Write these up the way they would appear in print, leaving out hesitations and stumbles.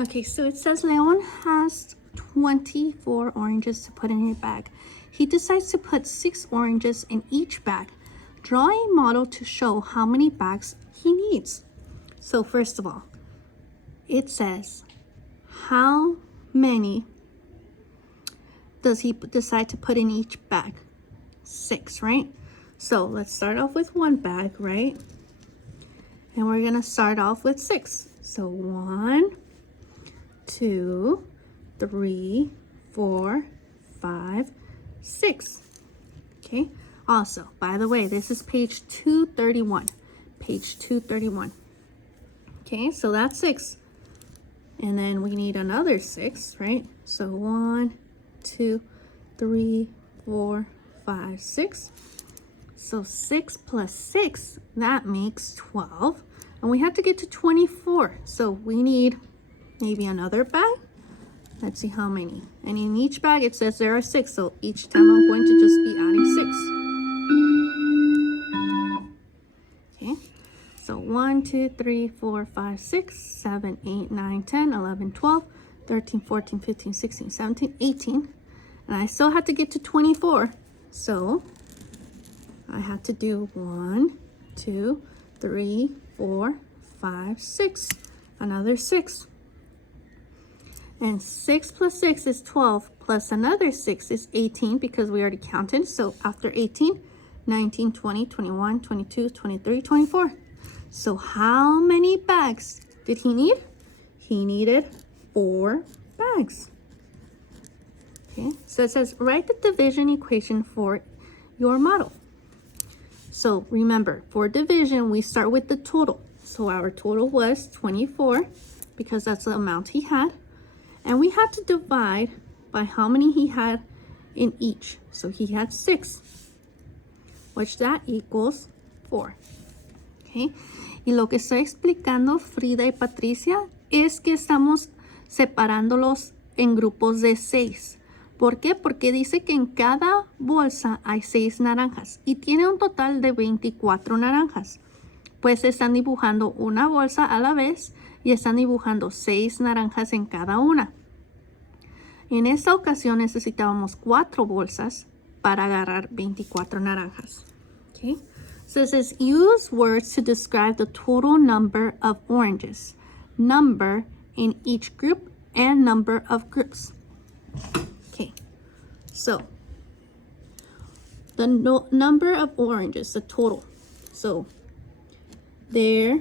Okay, so it says Leon has 24 oranges to put in a bag. He decides to put 6 oranges in each bag. Draw a model to show how many bags he needs. So first of all, it says how many does he decide to put in each bag? 6, right? So let's start off with one bag, right? And we're gonna start off with 6. So 1, 2, 3, 4, 5, 6. Okay. Also, by the way, this is page 231. Page 231. Okay, so that's 6. And then we need another 6, right? So 1, 2, 3, 4, 5, 6. So 6 plus 6, that makes 12. And we have to get to 24. So we need maybe another bag. Let's see how many. And in each bag, it says there are 6. So each time I'm going to just be adding 6. Okay. So 1, 2, 3, 4, 5, 6, 7, 8, 9, 10, 11, 12, 13, 14, 15, 16, 17, 18. And I still have to get to 24. So I have to do 1, 2, 3, 4, 5, 6. Another 6. And 6 plus 6 is 12, plus another 6 is 18 because we already counted. So after 18, 19, 20, 21, 22, 23, 24. So how many bags did he need? He needed 4 bags. Okay, so it says write the division equation for your model. So remember, for division, we start with the total. So our total was 24 because that's the amount he had. And we had to divide by how many he had in each. So he had 6, which that equals 4. Okay. Y lo que estoy explicando Frida y Patricia es que estamos separándolos en grupos de 6. ¿Por qué? Porque dice que en cada bolsa hay 6 naranjas y tiene un total de 24 naranjas. Pues están dibujando una bolsa a la vez y están dibujando 6 naranjas en cada una. En esta ocasión necesitábamos 4 bolsas para agarrar 24 naranjas. Okay. So it says use words to describe the total number of oranges, number in each group, and number of groups. Okay, so the number of oranges, the total. So there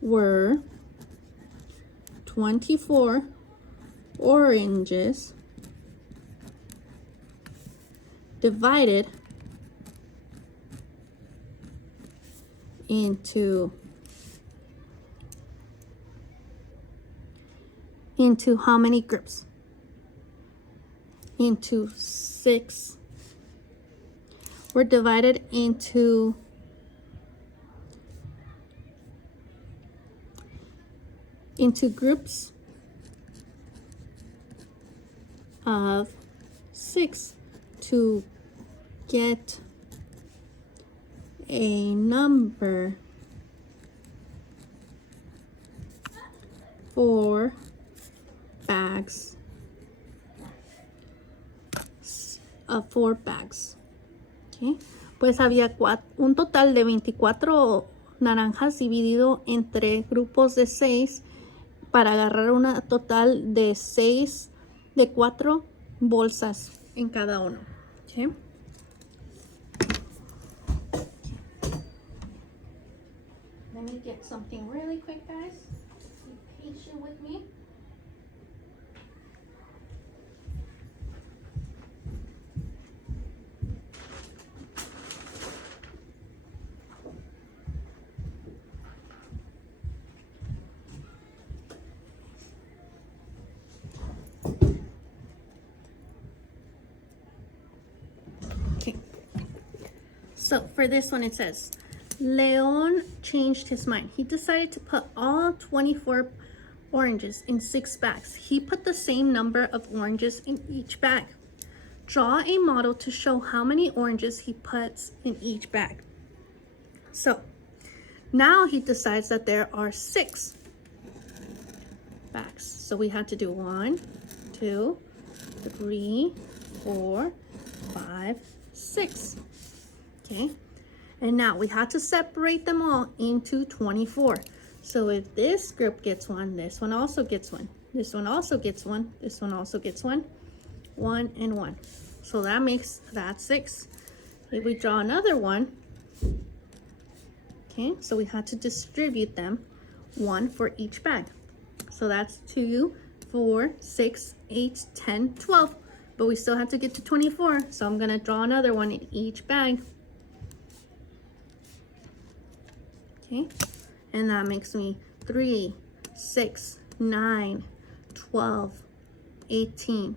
were 24 oranges divided into how many groups? Into 6. We're divided into groups of 6 to get a number for bags of 4 bags. Okay. Pues había un total de 24 naranjas dividido entre grupos de 6 para agarrar una total de 4 bolsas en cada uno. Okay. Let me get something really quick, guys. Be patient with me. Okay. So for this one, it says, Leon changed his mind. He decided to put all 24 oranges in 6 bags. He put the same number of oranges in each bag. Draw a model to show how many oranges he puts in each bag. So Now he decides that there are 6 bags. So we had to do 1, 2, 3, 4, 5, 6. Okay. And now we had to separate them all into 24. So if this group gets 1, this one also gets 1. This one also gets 1. This one also gets 1. 1 and 1. So that makes that 6. If we draw another one, okay, so we had to distribute them 1 for each bag. So that's 2, 4, 6, 8, 10, 12. But we still have to get to 24. So I'm going to draw another one in each bag. Okay, and that makes me 3, 6, 9, 12, 18,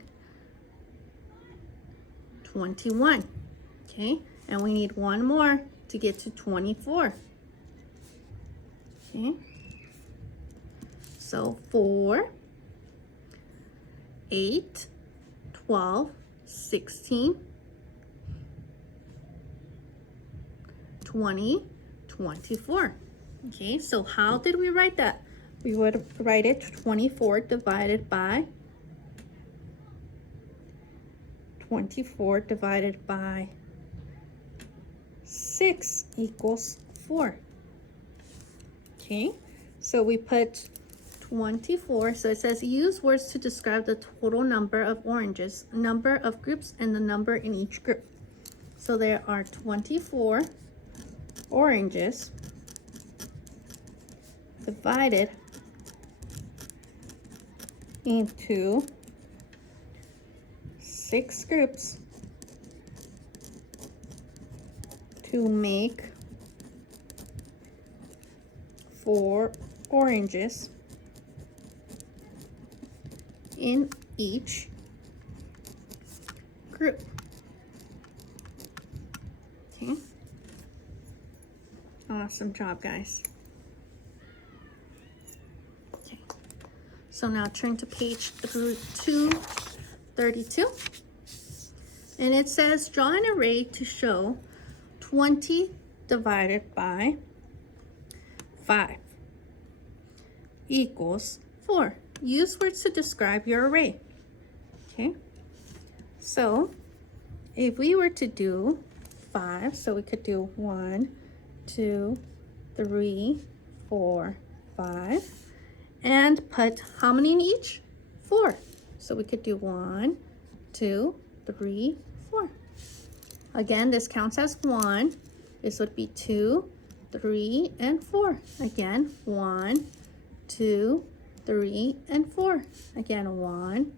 21. Okay, and we need one more to get to 24. Okay, so 4, 8, 12, 16, 20, 24. Okay, so how did we write that? We would write it 24 divided by 6 equals 4. Okay, so we put 24. So it says use words to describe the total number of oranges, number of groups, and the number in each group. So there are 24 oranges divided into 6 groups to make 4 oranges in each group. Okay. Awesome job, guys. Okay. So now turn to page 232. And it says draw an array to show 20 divided by 5 equals 4. Use words to describe your array. Okay. So if we were to do 5, so we could do 1, 2, 3, 4, 5, and put how many in each? 4. So we could do 1, 2, 3, 4. Again, this counts as 1. This would be 2, 3, and 4. Again, 1, 2, 3, and 4. Again, 1,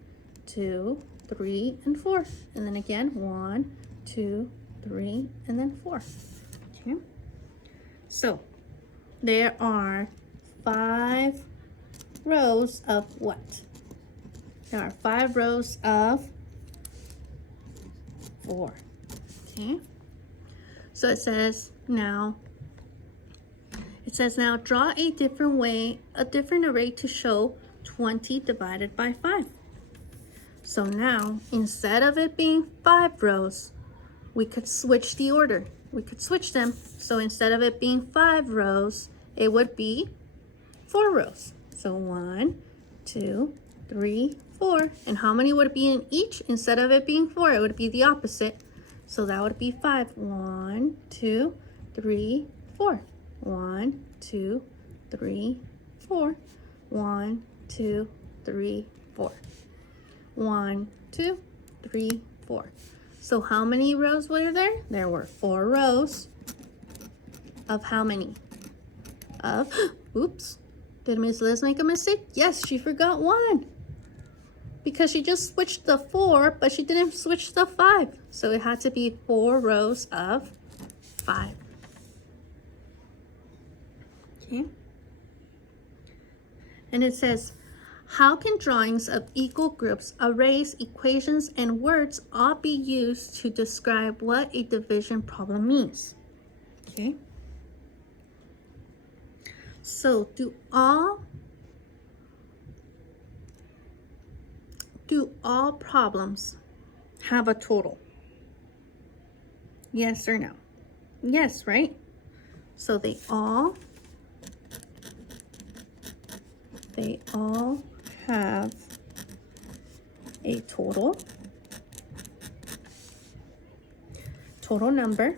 2, 3, and 4. And then again, 1, 2, 3, and then 4. Okay. So there are 5 rows of what? There are 5 rows of 4. Okay. So it says now draw a different array to show 20 divided by 5. So now instead of it being 5 rows, we could switch the order. We could switch them. So instead of it being 5 rows, it would be 4 rows. So 1, 2, 3, 4. And how many would it be in each? Instead of it being 4, it would be the opposite. So that would be 5. 1, 2, 3, 4. 1, 2, 3, 4. 1, 2, 3, 4. 1, 2, 3, 4. So how many rows were there? There were 4 rows of how many? Of, oops, did Ms. Liz make a mistake? Yes, she forgot 1. Because she just switched the 4, but she didn't switch the 5. So it had to be 4 rows of 5. Okay. And it says, how can drawings of equal groups, arrays, equations, and words all be used to describe what a division problem means? Okay. So do all problems have a total? Yes or no? Yes, right? So they all they all have a total number.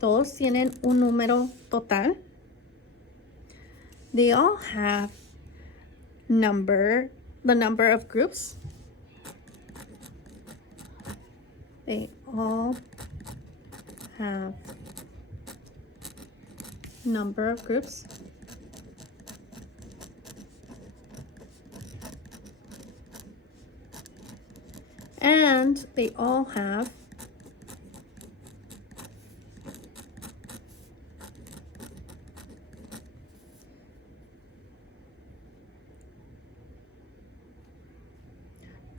Todos tienen un número total. They all have the number of groups. They all have number of groups. And they all have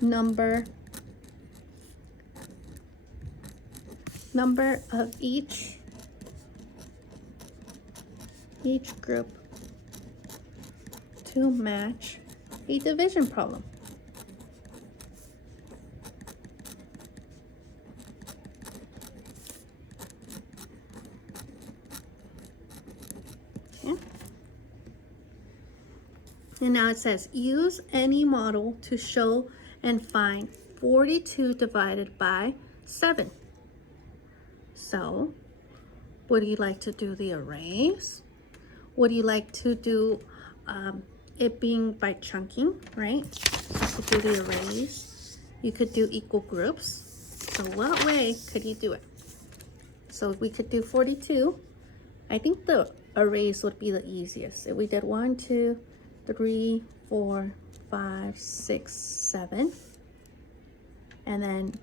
number of each group to match a division problem. Okay. And now it says use any model to show and find 42 divided by 7. So, would you like to do the arrays? Would you like to do it being by chunking, right? You could do the arrays. You could do equal groups. So what way could you do it? So we could do 42. I think the arrays would be the easiest. If we did 1, 2, 3, 4, 5, 6, 7. And then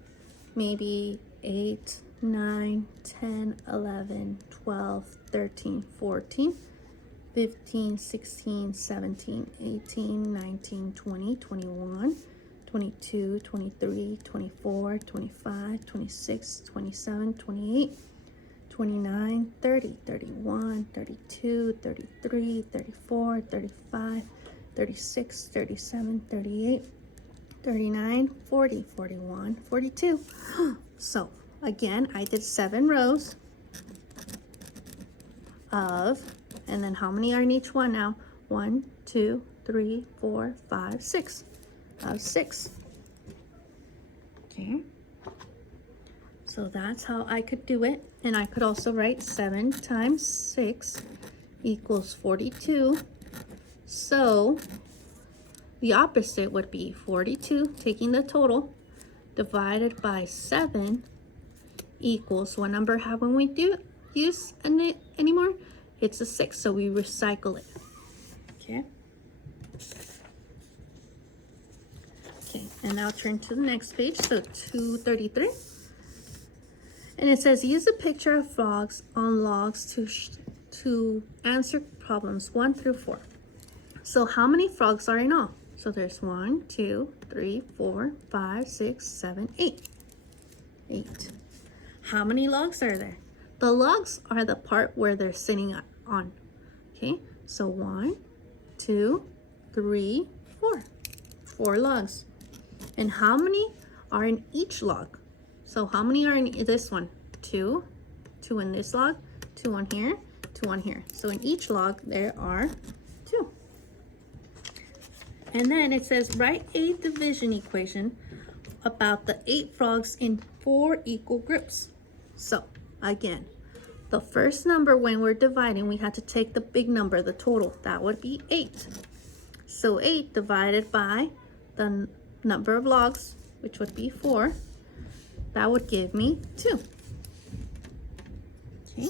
maybe 8, 9, 10, 11, 12, 13, 14, 15, 16, 17, 18, 19, 20, 21, 22, 23, 24, 25, 26, 27, 28, 29, 30, 31, 32, 33, 34, 35, 36, 37, 38, 39, 40, 41, 42. So again, I did 7 rows of, and then how many are in each one now? 1, 2, 3, 4, 5, 6. Of 6. Okay. So that's how I could do it. And I could also write 7 times 6 equals 42. So the opposite would be 42, taking the total, divided by 7 equals, what number haven't we use anymore? It's a 6, so we recycle it. Okay. Okay, and now turn to the next page, so 233. And it says use a picture of frogs on logs to answer problems 1 through 4. So how many frogs are in all? So there's 1, 2, 3, 4, 5, 6, 7, 8. 8. How many logs are there? The logs are the part where they're sitting on. Okay, so 1, 2, 3, 4. 4 logs. And how many are in each log? So how many are in this one? 2. 2 in this log, 2 on here, 2 on here. So in each log there are 2. And then it says write a division equation about the 8 frogs in 4 equal groups. So again, the first number when we're dividing, we had to take the big number, the total. That would be 8. So 8 divided by the number of logs, which would be 4, that would give me 2. Okay,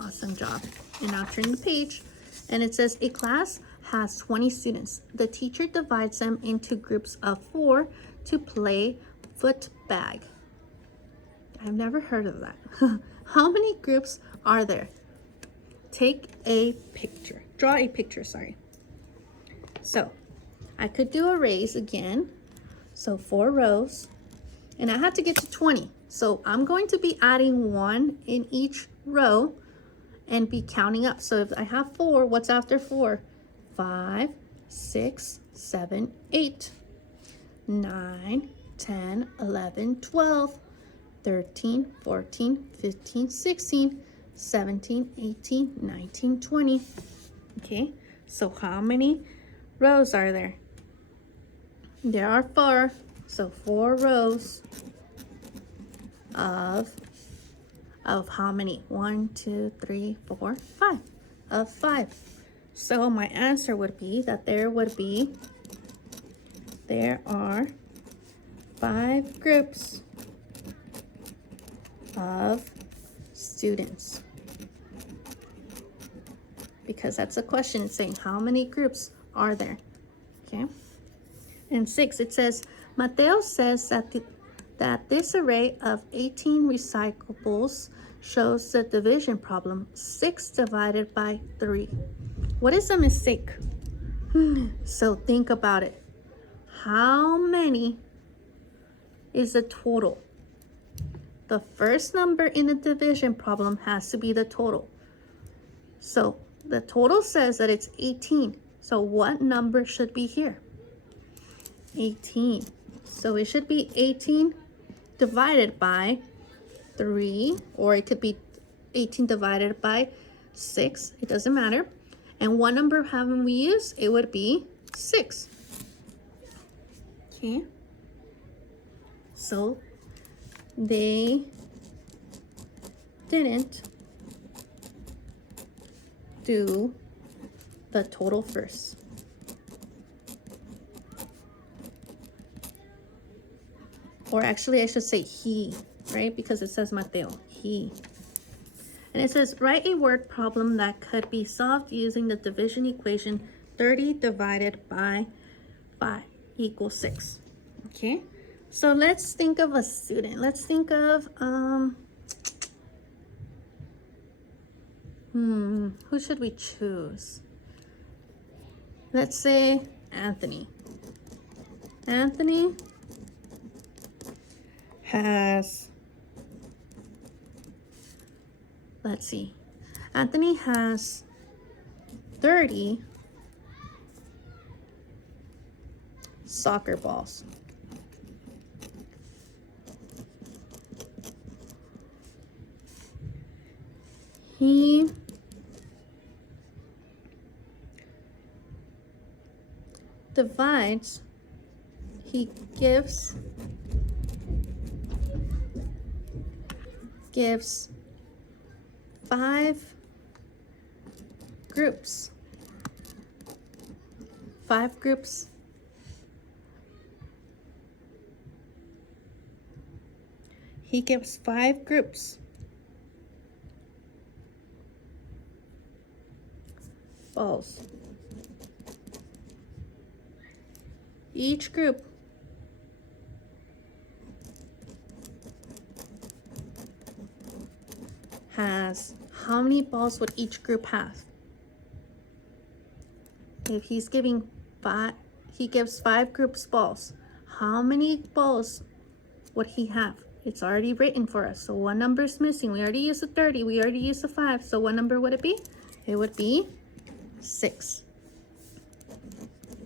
awesome job. And now turn the page, and it says a class has 20 students. The teacher divides them into groups of 4 to play footbag. I've never heard of that. How many groups are there? Take a picture. Draw a picture, sorry. So I could do arrays again. So 4 rows. And I had to get to 20. So I'm going to be adding 1 in each row and be counting up. So if I have 4, what's after 4? 5, 6, 7, 8, 9, 10, 11, 12, 13, 14, 15, 16, 17, 18, 19, 20. Okay, So how many rows are there? There are 4. So 4 rows of how many? 1, 2, 3, 4, 5. Of 5. So my answer would be that there are 5 groups of students. Because that's a question. It's saying how many groups are there? Okay. And 6, it says, Mateo says that this array of 18 recyclables shows the division problem 6 divided by 3. What is a mistake? So think about it. How many is the total? The first number in the division problem has to be the total. So the total says that it's 18. So what number should be here? 18. So it should be 18 divided by 3, or it could be 18 divided by 6. It doesn't matter. And what number haven't we used? It would be 6. Okay. So they didn't do the total first. Or actually, I should say he, right? Because it says Mateo, he. And it says, write a word problem that could be solved using the division equation 30 divided by 5 equals 6. Okay, so let's think of a student. Let's think of, who should we choose? Let's say Anthony. Anthony has, let's see, Anthony has 30 soccer balls. He divides, he gives 5 groups. 5 groups. He gives 5 groups balls. Each group has, how many balls would each group have? If he's giving 5, he gives 5 groups balls. How many balls would he have? It's already written for us. So what number is missing? We already used the 30. We already used the 5. So what number would it be? It would be 6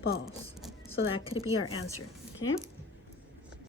balls. So that could be our answer. Okay.